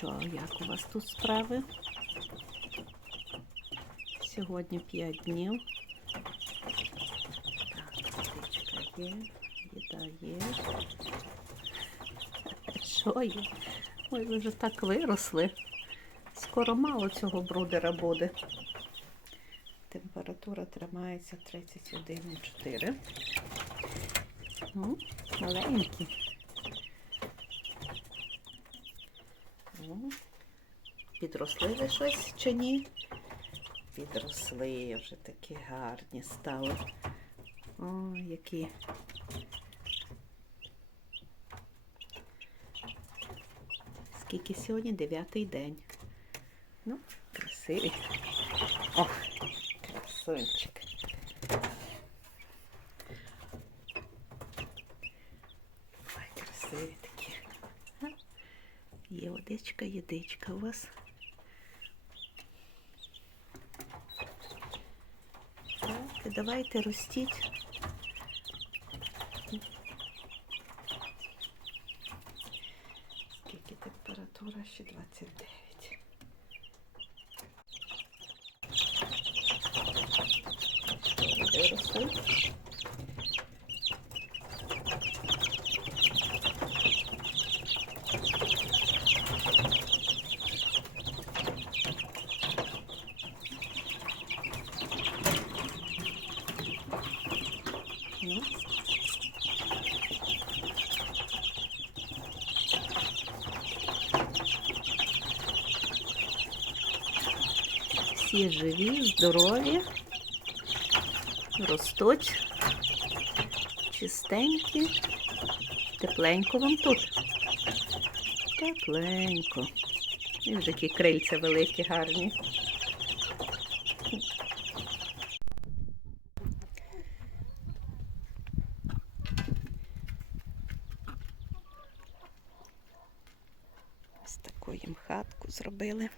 що, як у вас тут справи? Сьогодні 5 днів. Так, водичка є, їда є. Що є? Ой, ви вже так виросли. Скоро мало цього брудера буде. Температура тримається 31,4. Ну, маленькі. Ну, Підросли ви щось чи ні? Підросли, вже такі гарні стали. О, які. Скільки сьогодні? Дев'ятий день. Ну, красиві. О, красунчик. Ой, красиві такі. Є водичка, єдичка у вас. Так, давайте ростіть. Скільки температура? Ще 29. Виросли. Ну. Всі живі, здорові, ростуть, чистенькі, тепленько вам тут. Тепленько. І вже які крильця великі, гарні. Ось таку їм хатку зробили.